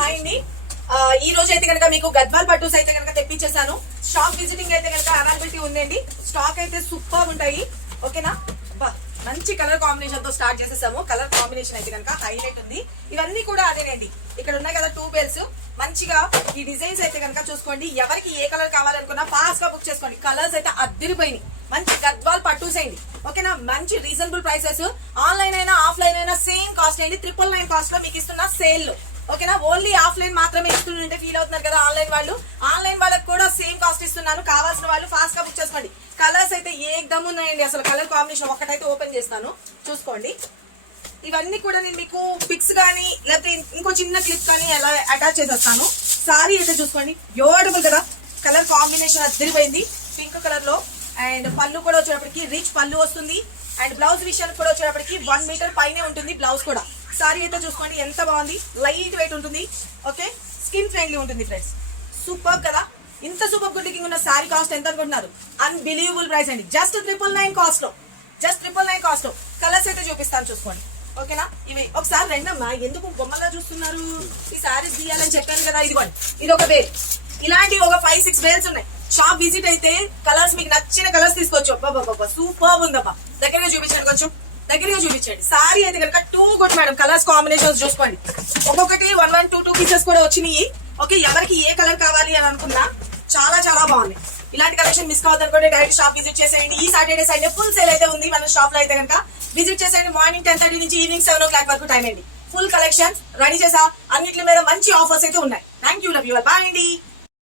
Hi అండి. ఈ రోజు అయితే కనుక మీకు గద్వాల్ పట్టుస్ అయితే కనుక తెప్పించేసాను. స్టాక్ విజిటింగ్ అయితే కనుక అవైలబిలిటీ ఉందండి. స్టాక్ అయితే సూపర్ ఉంటాయి. ఓకేనా, మంచి కలర్ కాంబినేషన్ తో స్టార్ట్ చేసేసాము. కలర్ కాంబినేషన్ అయితే కనుక హైలైట్ ఉంది. ఇవన్నీ కూడా అదేనండి. ఇక్కడ ఉన్నాయి కదా 2 బెల్స్. మంచిగా ఈ డిజైన్స్ అయితే కనుక చూసుకోండి. ఎవరికి ఏ కలర్ కావాలనుకున్నా ఫాస్ట్ గా బుక్ చేసుకోండి. కలర్స్ అయితే అద్దరిపోయినాయి. మంచి గద్వాల్ పట్టుస్ అయింది. ఓకేనా, మంచి రీజనబుల్ ప్రైసెస్. ఆన్లైన్ అయినా ఆఫ్లైన్ అయినా సేమ్ కాస్ట్ అండి. 999 కాస్ట్ లో మీకు ఇస్తున్న సేల్. ఓకేనా, ఓన్లీ ఆఫ్లైన్ మాత్రమే ఇస్తుంటే ఫీల్ అవుతున్నారు కదా ఆన్లైన్ వాళ్ళు. ఆన్లైన్ వాళ్ళకి కూడా సేమ్ కాస్ట్ ఇస్తున్నాను. కావాల్సిన వాళ్ళు ఫాస్ట్ గా బుక్ చేసుకోండి. కలర్స్ అయితే ఏకదమ్ ఉన్నాయండి. అసలు కలర్ కాంబినేషన్ ఒకటైతే ఓపెన్ చేస్తాను, చూసుకోండి. ఇవన్నీ కూడా నేను మీకు పిక్స్ కానీ లేకపోతే ఇంకో చిన్న క్లిప్ కానీ ఎలా అటాచ్ చేసేస్తాను. సారీ అయితే చూసుకోండి, బ్యూటిఫుల్ కదా. కలర్ కాంబినేషన్ అదిరిపోయింది. పింక్ కలర్ లో. అండ్ పళ్ళు కూడా వచ్చేటప్పటికి రిచ్ పళ్ళు వస్తుంది. అండ్ బ్లౌజ్ విషయానికి కూడా వచ్చేటప్పటికి 1 మీటర్ పైనే ఉంటుంది బ్లౌజ్ కూడా. సారీ అయితే చూసుకోండి ఎంత బాగుంది. లైట్ వెయిట్ ఉంటుంది. ఓకే, స్కిన్ ఫ్రెండ్లీ ఉంటుంది ఫ్రెండ్స్. సూపర్ కదా. ఇంత సూపర్ గుడ్ లుకింగ్ ఉన్న సారీ కాస్ట్ ఎంత అనుకుంటున్నారు? అన్బిలీవబుల్ ప్రైస్ అండి. జస్ట్ 999 కాస్ట్ లో. జస్ట్ 999 కాస్ట్ లో కలర్స్ అయితే చూపిస్తాను, చూసుకోండి. ఓకేనా, ఇవి ఒకసారి రెండమ్మా. ఎందుకు బొమ్మలా చూస్తున్నారు? ఈ సారీస్ తీయాలని చెప్పాను కదా. ఇదిగోండి, ఇది ఒక బేల్. ఇలాంటి ఒక 5-6 బేల్స్ ఉన్నాయి. షాప్ విజిట్ అయితే కలర్స్ మీకు నచ్చిన కలర్స్ తీసుకోవచ్చు. అబ్బా సూపర్ ఉందబ్బా. దగ్గరగా చూపించండి, కొంచెం దగ్గరగా చూపించండి. సారీ అయితే కనుక 2 గుడ్ మేడం. కలర్స్ కాంబినేషన్స్ చూసుకోండి. ఒక్కొక్కటి 1, 2 పీసెస్ కూడా వచ్చినాయి. ఓకే, ఎవరికి ఏ కలర్ కావాలి అని అనుకున్నా చాలా చాలా బాగుంది. ఇలాంటి కలెక్షన్ మిస్ కావద్దు అనుకోండి, డైరెక్ట్ షాప్ విజిట్ చేసేయండి. ఈ సాటర్డే సండే ఫుల్ సేల్ అయితే ఉంది మన షాప్ లో. అయితే కనుక విజిట్ చేసేయండి. మార్నింగ్ 10:30 నుంచి ఈవినింగ్ 7 o'clock వరకు టైం అండి. ఫుల్ కలెక్షన్ రెడీ చేసా. అన్నిటి మీద మంచి ఆఫర్స్ అయితే ఉన్నాయి. Thank you, love you, bye అండి.